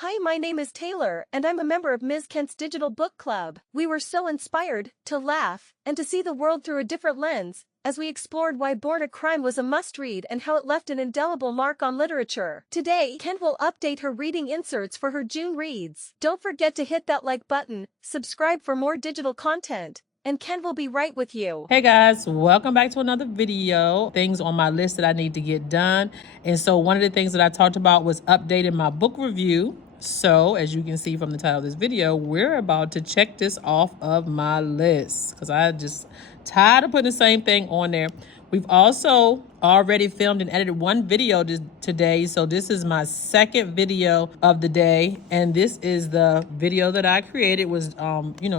Hi, my name is Taylor, and I'm a member of Ms. Kent's Digital Book Club. We were so inspired to laugh and to see the world through a different lens as we explored why Born a Crime was a must-read and how it left an indelible mark on literature. Today, Kent will update her reading inserts for her June reads. Don't forget to hit that like button, subscribe for more digital content, and Ken will be right with you. Hey guys, welcome back to another video. Things on my list that I need to get done. And so one of the things that I talked about was updating my book review. So as you can see from the title of this video, we're about to check this off of my list because I just tired of putting the same thing on there. We've also already filmed and edited one video today. So this is my second video of the day. And this is the video that I created was,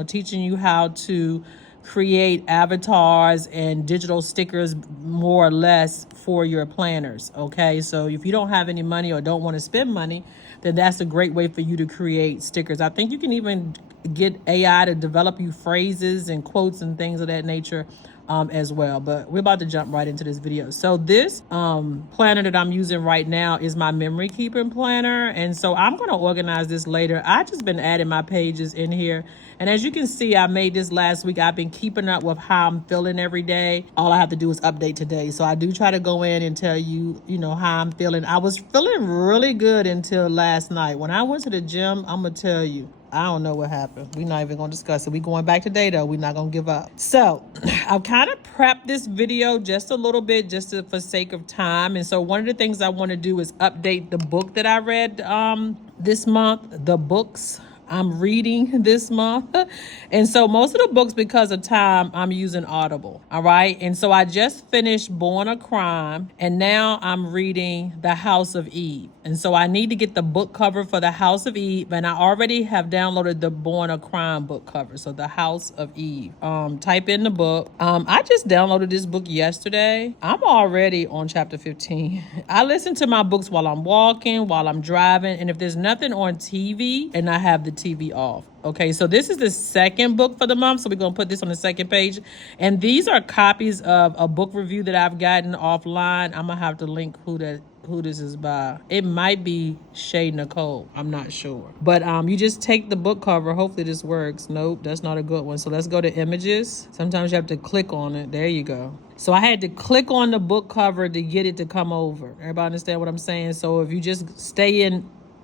teaching you how to create avatars and digital stickers more or less for your planners. Okay, so if you don't have any money or don't want to spend money, then that's a great way for you to create stickers. I think you can even get AI to develop you phrases and quotes and things of that nature as well. But we're about to jump right into this video. So this planner that I'm using right now is my memory keeping planner. And so I'm going to organize this later. I just been adding my pages in here. And as you can see, I made this last week. I've been keeping up with how I'm feeling every day. All I have to do is update today. So I do try to go in and tell you, how I'm feeling. I was feeling really good until last night. When I went to the gym, I'm going to tell you, I don't know what happened. We're not even going to discuss it. We're going back today, though. We're not going to give up. So I've kind of prepped this video just a little bit, for sake of time. And so one of the things I want to do is update the book that I read this month, the books I'm reading this month. And so most of the books, because of time, I'm using Audible. All right. And so I just finished Born a Crime, and now I'm reading The House of Eve. And so I need to get the book cover for The House of Eve. And I already have downloaded the Born a Crime book cover. So The House of Eve. Type in the book. I just downloaded this book yesterday. I'm already on chapter 15. I listen to my books while I'm walking, while I'm driving. And if there's nothing on TV, and I have the TV off. Okay, so this is the second book for the month. So we're going to put this on the second page. And these are copies of a book review that I've gotten offline. I'm going to have to link who this is by. It might be Shay Nicole. I'm not sure. But you just take the book cover. Hopefully this works. Nope, that's not a good one. So let's go to images. Sometimes you have to click on it. There you go. So I had to click on the book cover to get it to come over. Everybody understand what I'm saying? So if you just stay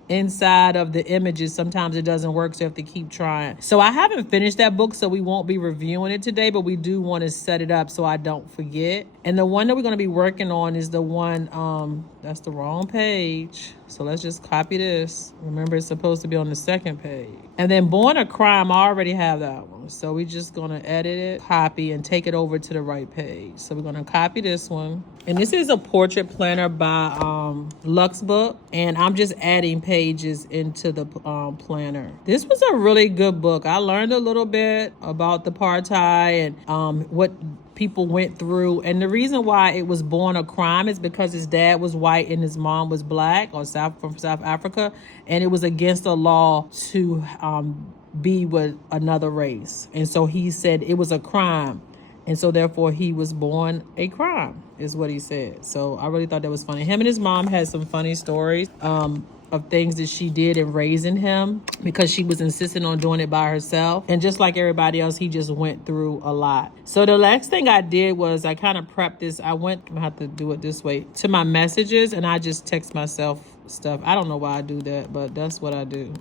inside of the images, sometimes it doesn't work, so you have to keep trying. So I haven't finished that book, so we won't be reviewing it today, but we do want to set it up so I don't forget. And the one that we're going to be working on is the one, that's the wrong page. So let's just copy this. Remember, it's supposed to be on the second page. And then Born a Crime, I already have that one. So we're just going to edit it, copy, and take it over to the right page. So we're going to copy this one. And this is a portrait planner by Lux Book. And I'm just adding pages into the planner. This was a really good book. I learned a little bit about the apartheid and what people went through. And the reason why it was Born a Crime is because his dad was white and his mom was black or from South Africa. And it was against the law to be with another race. And so he said it was a crime. And so therefore he was born a crime is what he said. So I really thought that was funny. Him and his mom had some funny stories of things that she did in raising him because she was insisting on doing it by herself. And just like everybody else, he just went through a lot. So the last thing I did was I kind of prepped this. I have to do it this way, to my messages, and I just text myself stuff. I don't know why I do that, but that's what I do.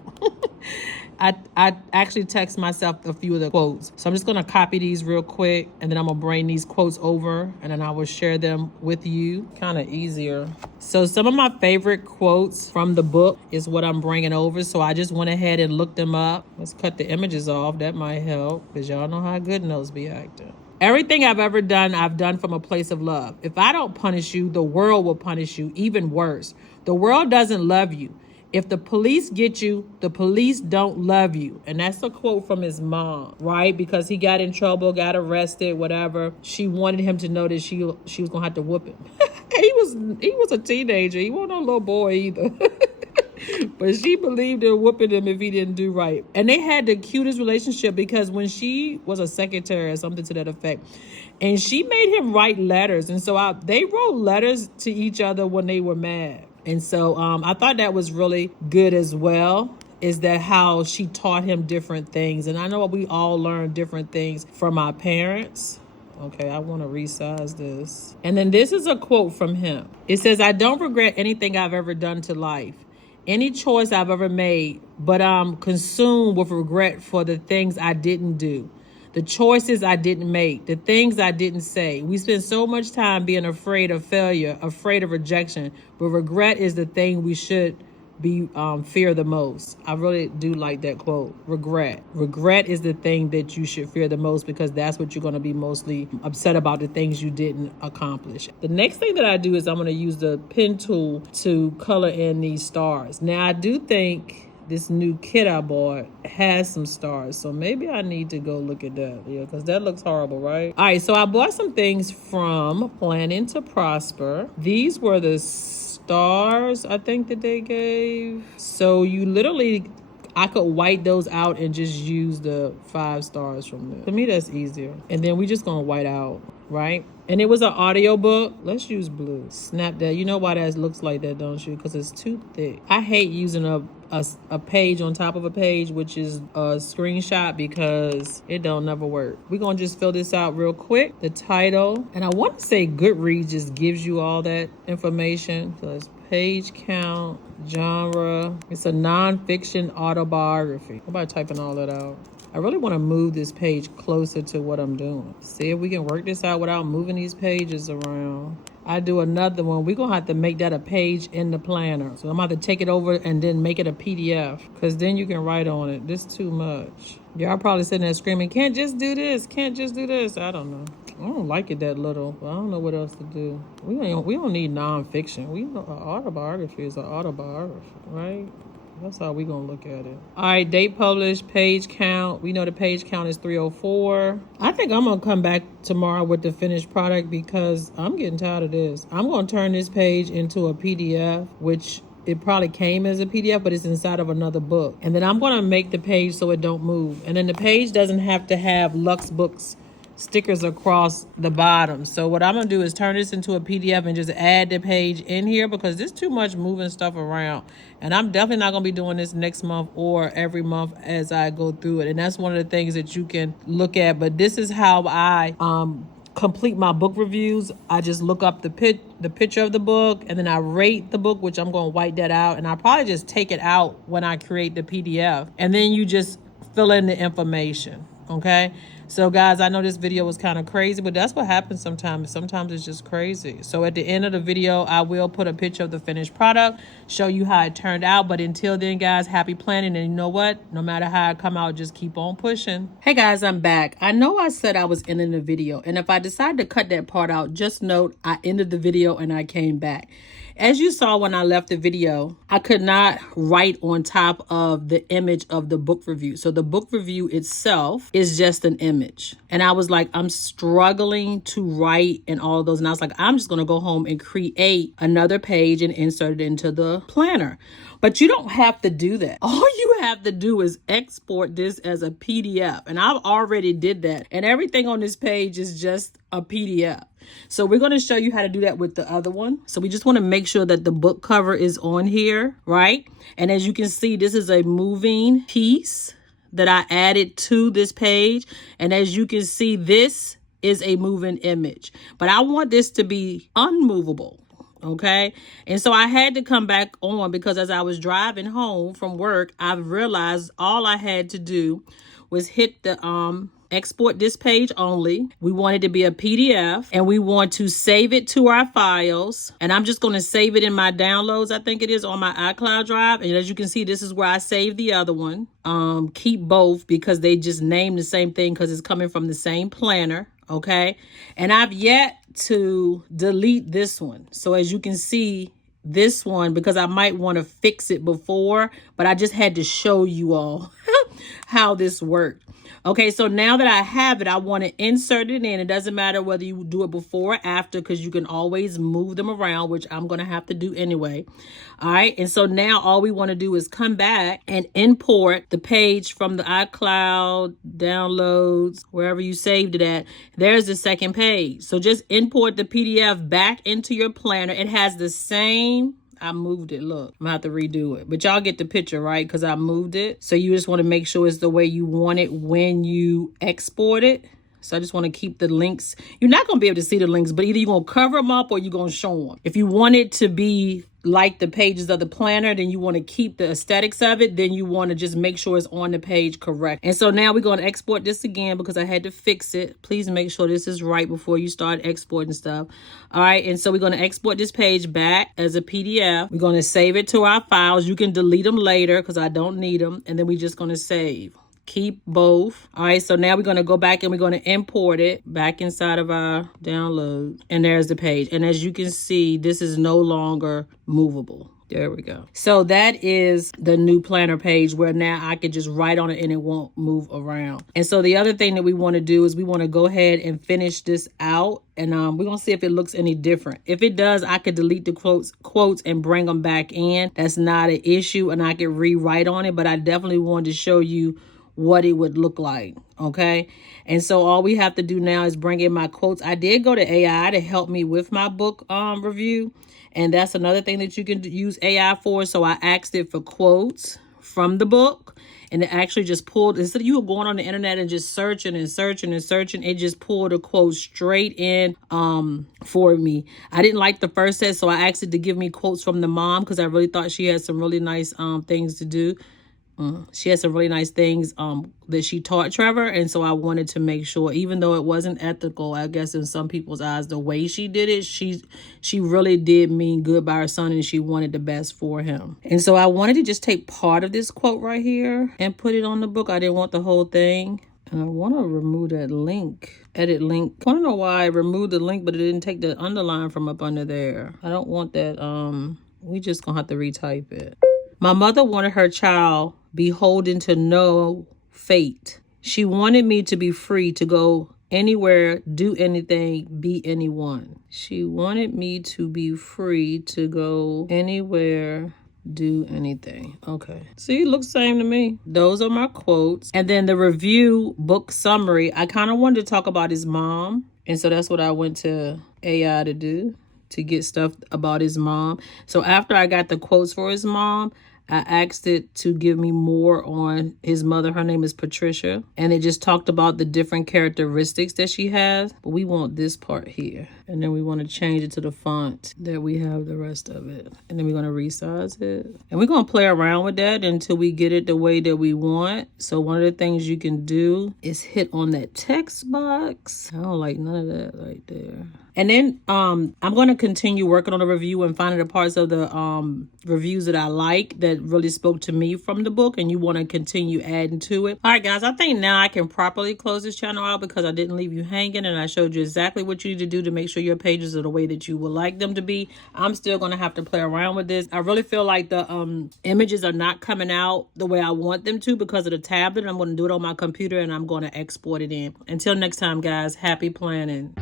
I actually text myself a few of the quotes. So I'm just going to copy these real quick, and then I'm going to bring these quotes over, and then I will share them with you. Kind of easier. So some of my favorite quotes from the book is what I'm bringing over. So I just went ahead and looked them up. Let's cut the images off. That might help, because y'all know how good Nose be acting. Everything I've ever done, I've done from a place of love. If I don't punish you, the world will punish you. Even worse, the world doesn't love you. If the police get you, the police don't love you. And that's a quote from his mom, right? Because he got in trouble, got arrested, whatever. She wanted him to know that she was going to have to whoop him. He was a teenager. He wasn't a little boy either. But she believed in whooping him if he didn't do right. And they had the cutest relationship because when she was a secretary or something to that effect, and she made him write letters. And so they wrote letters to each other when they were mad. And so I thought that was really good as well, is that how she taught him different things. And I know we all learn different things from our parents. Okay, I want to resize this. And then this is a quote from him. It says, "I don't regret anything I've ever done to life, any choice I've ever made, but I'm consumed with regret for the things I didn't do, the choices I didn't make, the things I didn't say. We spend so much time being afraid of failure, afraid of rejection, but regret is the thing we should be fear the most." I really do like that quote. Regret is the thing that you should fear the most, because that's what you're going to be mostly upset about, the things you didn't accomplish. The next thing that I do is I'm going to use the pen tool to color in these stars. Now I do think this new kit I bought has some stars, so maybe I need to go look at that. Yeah, because that looks horrible, right? All right, so I bought some things from Planning to Prosper. These were the stars I think that they gave. So you literally, I could white those out and just use the 5 stars from there. To me, that's easier. And then we just gonna white out, right? And it was an audio book. Let's use blue. Snap that. You know why that looks like that, don't you? Because it's too thick. I hate using a page on top of a page, which is a screenshot, because it don't never work. We're gonna just fill this out real quick. The title, and I want to say Goodreads just gives you all that information. So it's page count, genre. It's a nonfiction autobiography. Nobody typing all that out. I really want to move this page closer to what I'm doing. See if we can work this out without moving these pages around. I do another one. We're going to have to make that a page in the planner. So I'm going to have to take it over and then make it a PDF, because then you can write on it. This is too much. Y'all probably sitting there screaming, can't just do this, can't just do this. I don't know. I don't like it that little, but I don't know what else to do. We don't need nonfiction. We know an autobiography is an autobiography, right? That's how we gonna look at it. All right, date published, page count. We know the page count is 304. I think I'm gonna come back tomorrow with the finished product, because I'm getting tired of this. I'm gonna turn this page into a PDF, which it probably came as a PDF, but it's inside of another book. And then I'm gonna make the page so it don't move. And then the page doesn't have to have Lux Books stickers across the bottom. So what I'm gonna do is turn this into a PDF and just add the page in here, because there's too much moving stuff around. And I'm definitely not gonna be doing this next month or every month as I go through it. And that's one of the things that you can look at. But this is how I complete my book reviews. I just look up the picture of the book, and then I rate the book, which I'm gonna white that out, and I probably just take it out when I create the PDF, and then you just fill in the information. Okay, so guys, I know this video was kind of crazy, but that's what happens sometimes. Sometimes it's just crazy. So at the end of the video, I will put a picture of the finished product, show you how it turned out. But until then, guys, happy planning. And you know what? No matter how I come out, just keep on pushing. Hey guys, I'm back. I know I said I was ending the video, and if I decide to cut that part out, just note I ended the video and I came back. As you saw when I left the video, I could not write on top of the image of the book review. So the book review itself is just an image. And I was like, I'm struggling to write and all of those. And I was like, I'm just going to go home and create another page and insert it into the planner. But you don't have to do that. All you have to do is export this as a PDF. And I've already did that. And everything on this page is just a PDF. So we're going to show you how to do that with the other one. So we just want to make sure that the book cover is on here, right? And as you can see, this is a moving piece that I added to this page. And as you can see, this is a moving image. But I want this to be unmovable. Okay. And so I had to come back on, because as I was driving home from work, I realized all I had to do was hit the export this page only. We want it to be a PDF, and we want to save it to our files. And I'm just going to save it in my downloads. I think it is on my iCloud drive. And as you can see, this is where I saved the other one. Keep both, because they just named the same thing, because it's coming from the same planner. Okay. And I've yet to delete this one. So as you can see, this one, because I might want to fix it before, but I just had to show you all how this worked. Okay, so now that I have it, I want to insert it in. It doesn't matter whether you do it before or after, because you can always move them around, which I'm going to have to do anyway. All right, and so now all we want to do is come back and import the page from the iCloud downloads, wherever you saved it at. There's the second page. So just import the PDF back into your planner. It has the same, I moved it. Look, I'm gonna have to redo it. But y'all get the picture, right? Because I moved it. So you just want to make sure it's the way you want it when you export it. So I just want to keep the links. You're not going to be able to see the links, but either you're going to cover them up or you're going to show them. If you want it to be like the pages of the planner, then you want to keep the aesthetics of it. Then you want to just make sure it's on the page correct. And so now we're going to export this again because I had to fix it. Please make sure this is right before you start exporting stuff. All right. And so we're going to export this page back as a PDF. We're going to save it to our files. You can delete them later because I don't need them. And then we're just going to save. Keep both. All right, so now we're going to go back and we're going to import it back inside of our download. And there's the page. And as you can see, this is no longer movable. There we go. So that is the new planner page where now I can just write on it and it won't move around. And so the other thing that we want to do is we want to go ahead and finish this out. And we're going to see if it looks any different. If it does, I could delete the quotes and bring them back in. That's not an issue. And I can rewrite on it. But I definitely wanted to show you what it would look like. Okay. And so all we have to do now is bring in my quotes. I did go to AI to help me with my book review. And that's another thing that you can use AI for. So I asked it for quotes from the book. And it actually just pulled, instead of you were going on the internet and just searching and searching and searching, it just pulled a quote straight in for me. I didn't like the first set, so I asked it to give me quotes from the mom because I really thought she had some really nice things to do. She has some really nice things that she taught Trevor. And so I wanted to make sure, even though it wasn't ethical, I guess in some people's eyes, the way she did it, she really did mean good by her son and she wanted the best for him. And so I wanted to just take part of this quote right here and put it on the book. I didn't want the whole thing. And I want to remove that link. Edit link. I don't know why I removed the link, but it didn't take the underline from up under there. I don't want that. We just gonna have to retype it. My mother wanted her child beholden to no fate. She wanted me to be free to go anywhere, do anything, be anyone. She wanted me to be free to go anywhere, do anything. Okay. See, it looks the same to me. Those are my quotes. And then the review book summary, I kind of wanted to talk about his mom. And so that's what I went to AI to do, to get stuff about his mom. So after I got the quotes for his mom, I asked it to give me more on his mother. Her name is Patricia. And it just talked about the different characteristics that she has. But we want this part here. And then we want to change it to the font that we have the rest of it. And then we're going to resize it. And we're going to play around with that until we get it the way that we want. So one of the things you can do is hit on that text box. I don't like none of that right there. And then I'm going to continue working on the review and finding the parts of the reviews that I like that really spoke to me from the book, and you want to continue adding to it. All right, guys, I think now I can properly close this channel out because I didn't leave you hanging and I showed you exactly what you need to do to make sure your pages are the way that you would like them to be. I'm still going to have to play around with this. I really feel like the images are not coming out the way I want them to because of the tablet. I'm going to do it on my computer and I'm going to export it in. Until next time, guys, happy planning.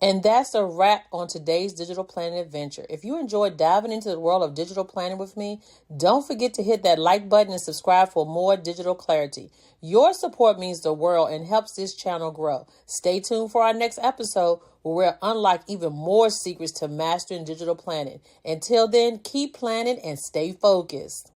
And that's a wrap on today's digital planning adventure. If you enjoyed diving into the world of digital planning with me, don't forget to hit that like button and subscribe for more digital clarity. Your support means the world and helps this channel grow. Stay tuned for our next episode where we'll unlock even more secrets to mastering digital planning. Until then, keep planning and stay focused.